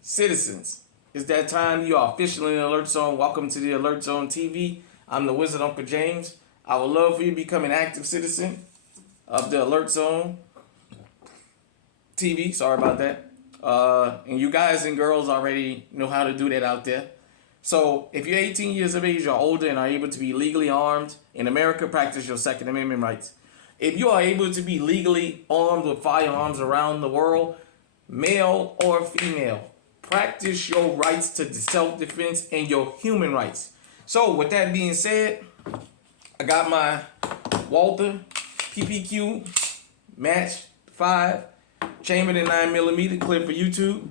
Citizens, it's that time. You are officially in the Alert Zone. Welcome to the Alert Zone TV. I'm the Wizard Uncle James. I would love for you to become an active citizen of the Alert Zone TV. Sorry about that. And you guys and girls already know how to do that out there. So if you're 18 years of age or older and are able to be legally armed in America, practice your Second Amendment rights. If you are able to be legally armed with firearms around the world, male or female, practice your rights to self-defense and your human rights. So with that being said, I got my Walther PPQ Match 5 chambered in 9mm clip for YouTube.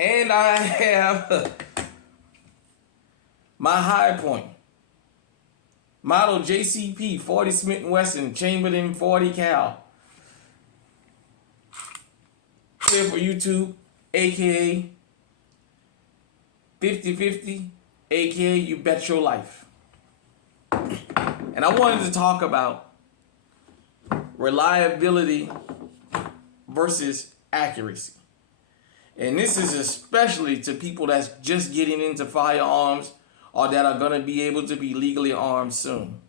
And I have my High Point model JCP 40 Smith & Wesson chambered in 40 cal clip for YouTube, aka 50/50, aka You Bet Your Life. And I wanted to talk about reliability versus accuracy. And this is especially to people that's just getting into firearms or that are going to be able to be legally armed soon.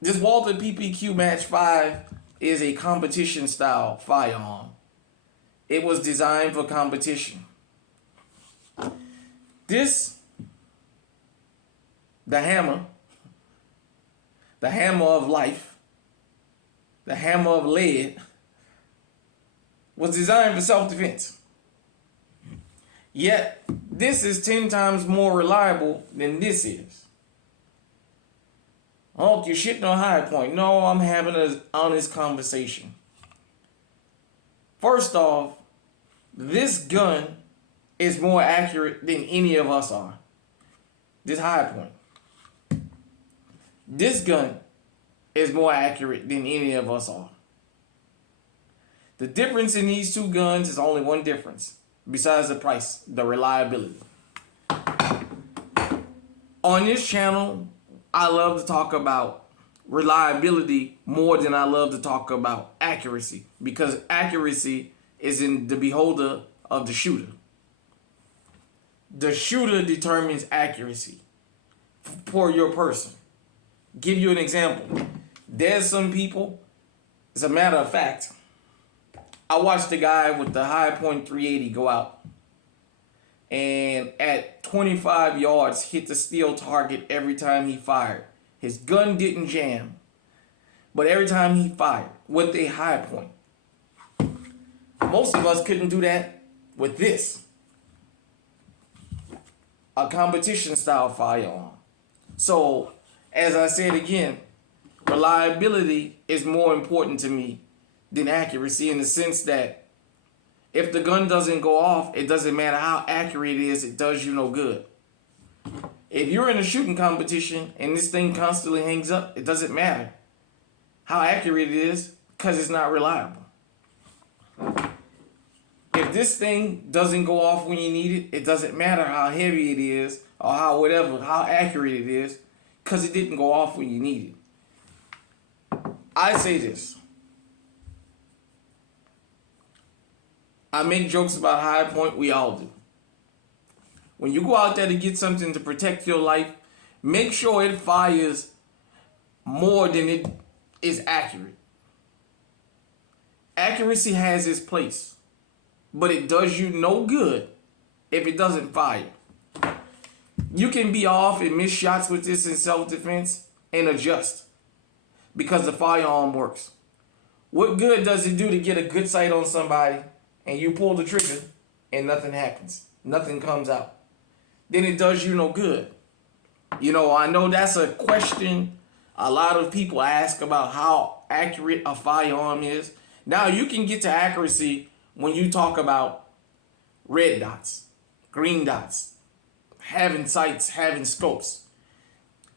This Walther PPQ Match 5 is a competition style firearm. It was designed for competition. The hammer of life, the hammer of lead, was designed for self-defense. Yet, this is 10 times more reliable than this is. Oh, you're shitting on High Point. No, I'm having an honest conversation. First off, this gun is more accurate than any of us are. This High Point. This gun is more accurate than any of us are. The difference in these two guns is only one difference, besides the price, the reliability. On this channel, I love to talk about reliability more than I love to talk about accuracy, because accuracy is in the beholder of the shooter. The shooter determines accuracy for your person. Give you an example. There's some people, as a matter of fact, I watched the guy with the High Point 380 go out and at 25 yards hit the steel target every time he fired. His gun didn't jam, but every time he fired with a High Point. Most of us couldn't do that with this, a competition style firearm. So, as I said again, reliability is more important to me than accuracy, in the sense that if the gun doesn't go off, it doesn't matter how accurate it is, it does you no good. If you're in a shooting competition and this thing constantly hangs up, it doesn't matter how accurate it is, because it's not reliable. If this thing doesn't go off when you need it, it doesn't matter how heavy it is or how accurate it is, because it didn't go off when you need it. I say this. I make jokes about High Point, we all do. When you go out there to get something to protect your life, make sure it fires more than it is accurate. Accuracy has its place, but it does you no good if it doesn't fire. You can be off and miss shots with this in self-defense and adjust, because the firearm works. What good does it do to get a good sight on somebody and you pull the trigger and nothing happens? Nothing comes out. Then it does you no good. You know, I know that's a question a lot of people ask about how accurate a firearm is. Now, you can get to accuracy when you talk about red dots, green dots, having sights, having scopes.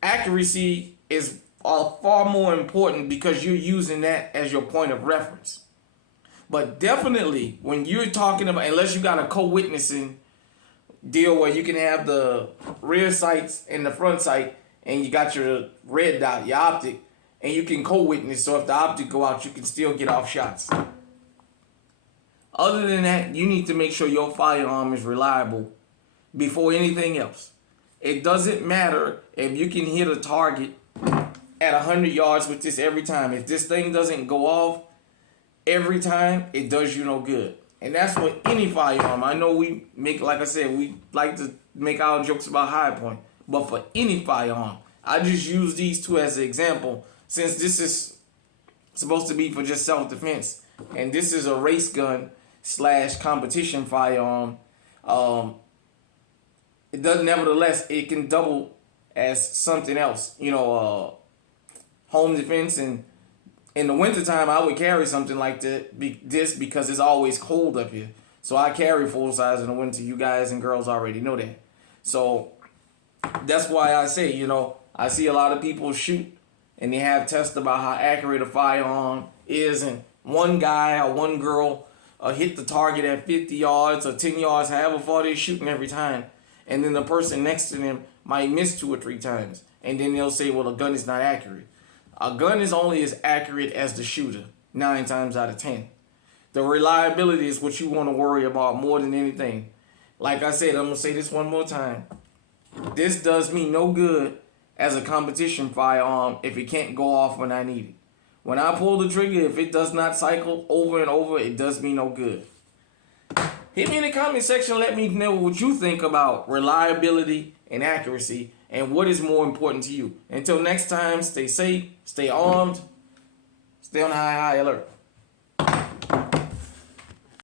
Accuracy is far more important because you're using that as your point of reference. But definitely, when you're talking about, unless you got a co-witnessing deal where you can have the rear sights and the front sight, and you got your red dot, your optic, and you can co-witness, so if the optic go out, you can still get off shots. Other than that, you need to make sure your firearm is reliable before anything else. It doesn't matter if you can hit a target at 100 yards with this every time. If this thing doesn't go off every time, it does you no good. And that's what any firearm. I know we make, like I said, we like to make our jokes about High Point. But for any firearm, I just use these two as an example, since this is supposed to be for just self-defense. And this is a race gun / competition firearm. It does, nevertheless, it can double as something else. Home defense, and in the wintertime, I would carry something like this because it's always cold up here. So I carry full size in the winter. You guys and girls already know that. So that's why I say, I see a lot of people shoot and they have tests about how accurate a firearm is. And one guy or one girl hit the target at 50 yards or 10 yards, however far they're shooting every time. And then the person next to them might miss 2 or 3 times. And then they'll say, well, the gun is not accurate. A gun is only as accurate as the shooter, 9 times out of 10. The reliability is what you want to worry about more than anything. Like I said, I'm going to say this one more time. This does me no good as a competition firearm if it can't go off when I need it. When I pull the trigger, if it does not cycle over and over, it does me no good. Hit me in the comment section. Let me know what you think about reliability and accuracy and what is more important to you. Until next time, stay safe, stay armed, stay on high alert.